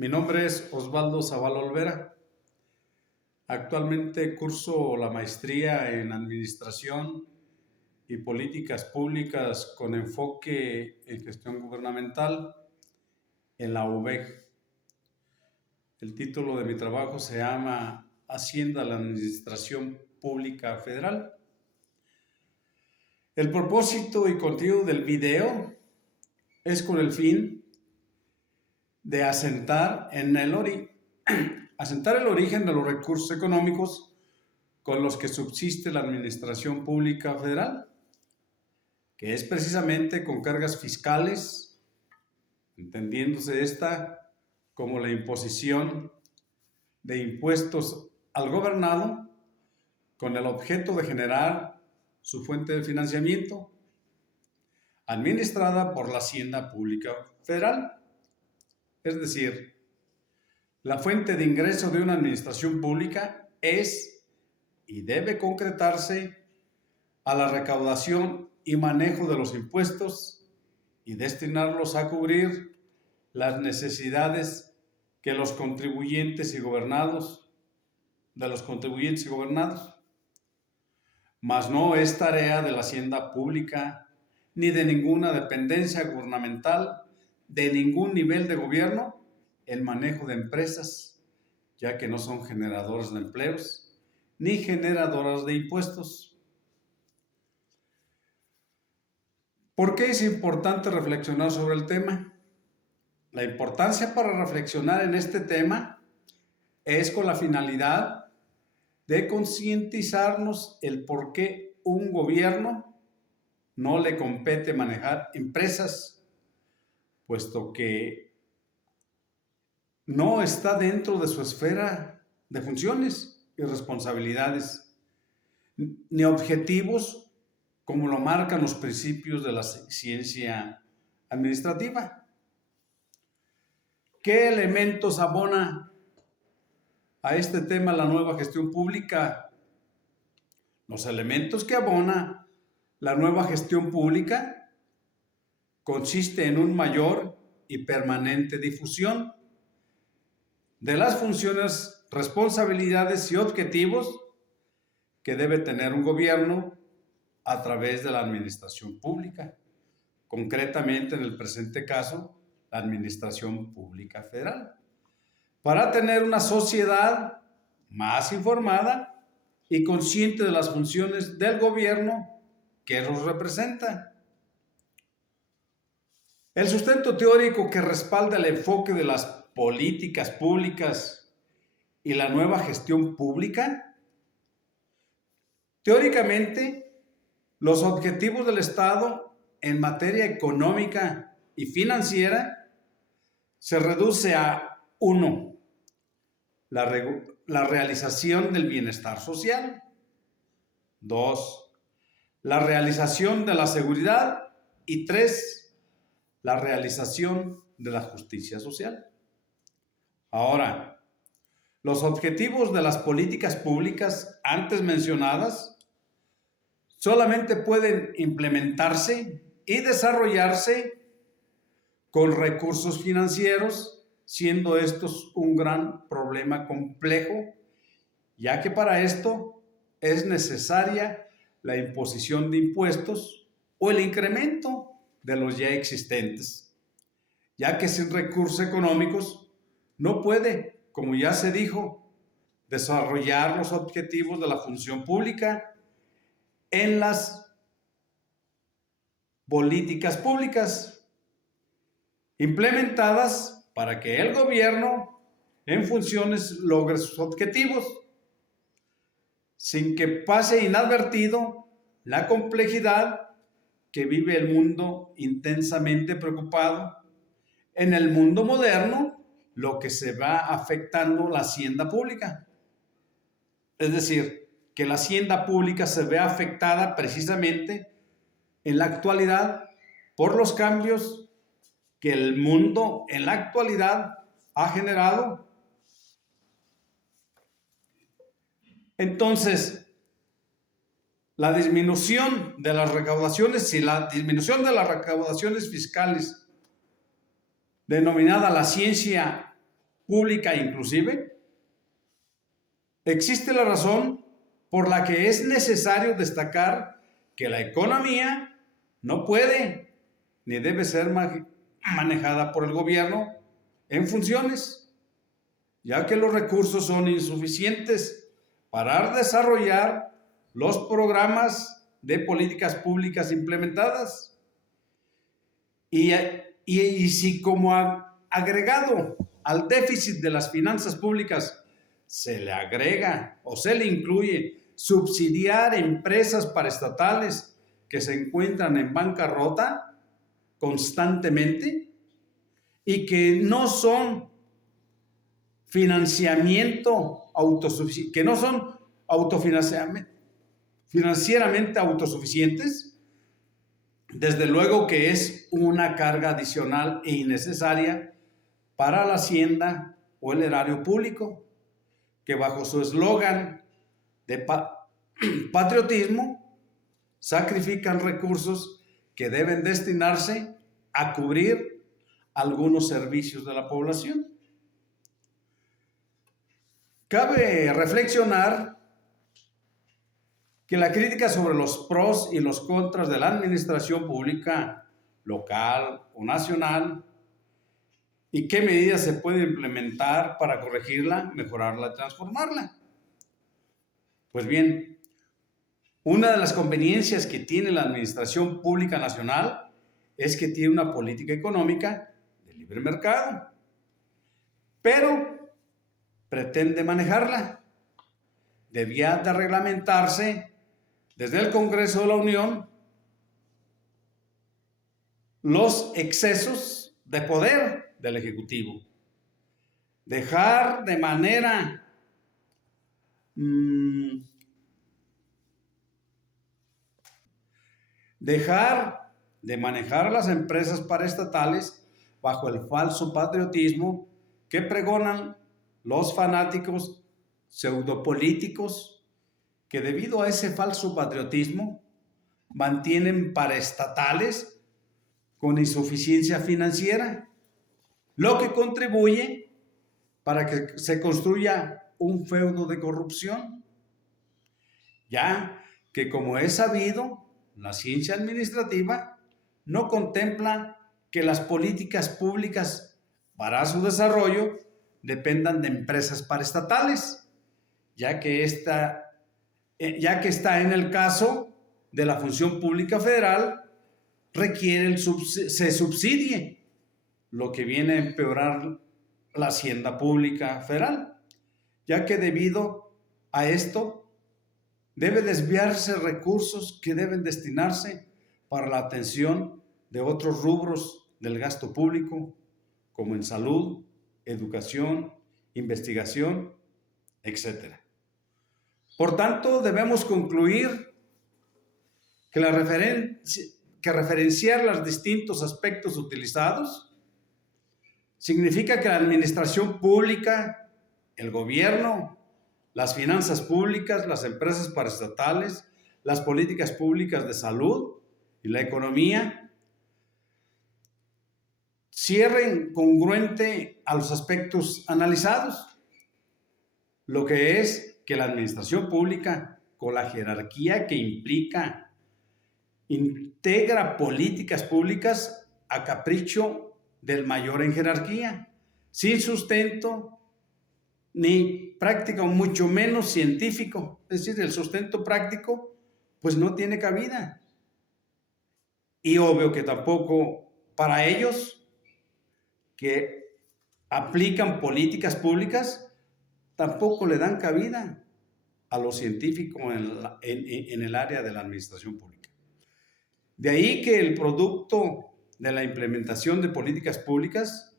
Mi nombre es Osvaldo Zavala Olvera. Actualmente curso la maestría en Administración y Políticas Públicas con enfoque en gestión gubernamental en la UVEG. El título de mi trabajo se llama Hacienda de la Administración Pública Federal. El propósito y contenido del video es con el fin de asentar el origen de los recursos económicos con los que subsiste la Administración Pública Federal, que es precisamente con cargas fiscales, entendiéndose esta como la imposición de impuestos al gobernado con el objeto de generar su fuente de financiamiento, administrada por la Hacienda Pública Federal. Es decir, la fuente de ingreso de una administración pública es y debe concretarse a la recaudación y manejo de los impuestos y destinarlos a cubrir las necesidades de los contribuyentes y gobernados, mas no es tarea de la Hacienda Pública ni de ninguna dependencia gubernamental de ningún nivel de gobierno el manejo de empresas, ya que no son generadores de empleos ni generadoras de impuestos. ¿Por qué es importante reflexionar sobre el tema? La importancia para reflexionar en este tema es con la finalidad de concientizarnos el por qué un gobierno no le compete manejar empresas, puesto que no está dentro de su esfera de funciones y responsabilidades, ni objetivos como lo marcan los principios de la ciencia administrativa. ¿Qué elementos abona a este tema la nueva gestión pública? Los elementos que abona la nueva gestión pública consiste en una mayor y permanente difusión de las funciones, responsabilidades y objetivos que debe tener un gobierno a través de la administración pública, concretamente en el presente caso, la Administración Pública Federal, para tener una sociedad más informada y consciente de las funciones del gobierno que los representa. El sustento teórico que respalda el enfoque de las políticas públicas y la nueva gestión pública. Teóricamente, los objetivos del Estado en materia económica y financiera se reduce a 1. La realización del bienestar social. 2. La realización de la seguridad. Y 3. La realización de la justicia social. Ahora, los objetivos de las políticas públicas antes mencionadas solamente pueden implementarse y desarrollarse con recursos financieros, siendo estos un gran problema complejo, ya que para esto es necesaria la imposición de impuestos o el incremento de los ya existentes, ya que sin recursos económicos no puede, como ya se dijo, desarrollar los objetivos de la función pública en las políticas públicas implementadas para que el gobierno en funciones logre sus objetivos, sin que pase inadvertido la complejidad que vive el mundo intensamente preocupado. En el mundo moderno, lo que se va afectando la hacienda pública. Es decir, que la hacienda pública se ve afectada precisamente en la actualidad por los cambios que el mundo en la actualidad ha generado. Entonces, la disminución de las recaudaciones y la disminución de las recaudaciones fiscales, denominada la ciencia pública inclusive, existe la razón por la que es necesario destacar que la economía no puede ni debe ser manejada por el gobierno en funciones, ya que los recursos son insuficientes para desarrollar los programas de políticas públicas implementadas. Y si como agregado al déficit de las finanzas públicas se le agrega o se le incluye subsidiar empresas paraestatales que se encuentran en bancarrota constantemente y que no son financiamiento autosuficiente, que no son financieramente autosuficientes, desde luego que es una carga adicional e innecesaria para la hacienda o el erario público, que bajo su eslogan de patriotismo sacrifican recursos que deben destinarse a cubrir algunos servicios de la población. Cabe reflexionar que la crítica sobre los pros y los contras de la administración pública local o nacional y qué medidas se pueden implementar para corregirla, mejorarla, transformarla. Pues bien, una de las conveniencias que tiene la administración pública nacional es que tiene una política económica de libre mercado, pero pretende manejarla. Debía de reglamentarse desde el Congreso de la Unión los excesos de poder del Ejecutivo. Dejar de manera dejar de manejar las empresas paraestatales bajo el falso patriotismo que pregonan los fanáticos pseudopolíticos que debido a ese falso patriotismo mantienen paraestatales con insuficiencia financiera, lo que contribuye para que se construya un feudo de corrupción, ya que como es sabido, la ciencia administrativa no contempla que las políticas públicas para su desarrollo dependan de empresas paraestatales, ya que está en el caso de la función pública federal, requiere se subsidie, lo que viene a empeorar la hacienda pública federal, ya que debido a esto debe desviarse recursos que deben destinarse para la atención de otros rubros del gasto público, como en salud, educación, investigación, etc. Por tanto, debemos concluir que referenciar los distintos aspectos utilizados significa que la administración pública, el gobierno, las finanzas públicas, las empresas paraestatales, las políticas públicas de salud y la economía cierren congruente a los aspectos analizados, lo que es que la administración pública, con la jerarquía que implica, integra políticas públicas a capricho del mayor en jerarquía, sin sustento ni práctica, o mucho menos científico. Es decir, el sustento práctico pues no tiene cabida. Y obvio que tampoco para ellos que aplican políticas públicas, tampoco le dan cabida a lo científico en el área de la administración pública. De ahí que el producto de la implementación de políticas públicas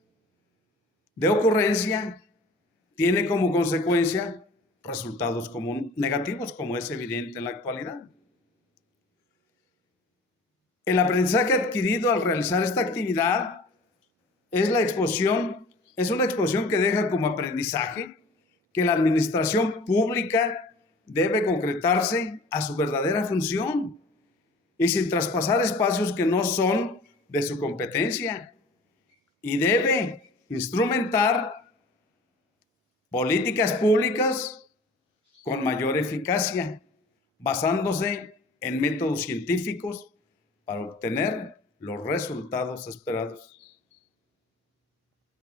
de ocurrencia tiene como consecuencia resultados negativos, como es evidente en la actualidad. El aprendizaje adquirido al realizar esta actividad es una exposición que deja como aprendizaje que la administración pública debe concretarse a su verdadera función y sin traspasar espacios que no son de su competencia, y debe instrumentar políticas públicas con mayor eficacia, basándose en métodos científicos para obtener los resultados esperados.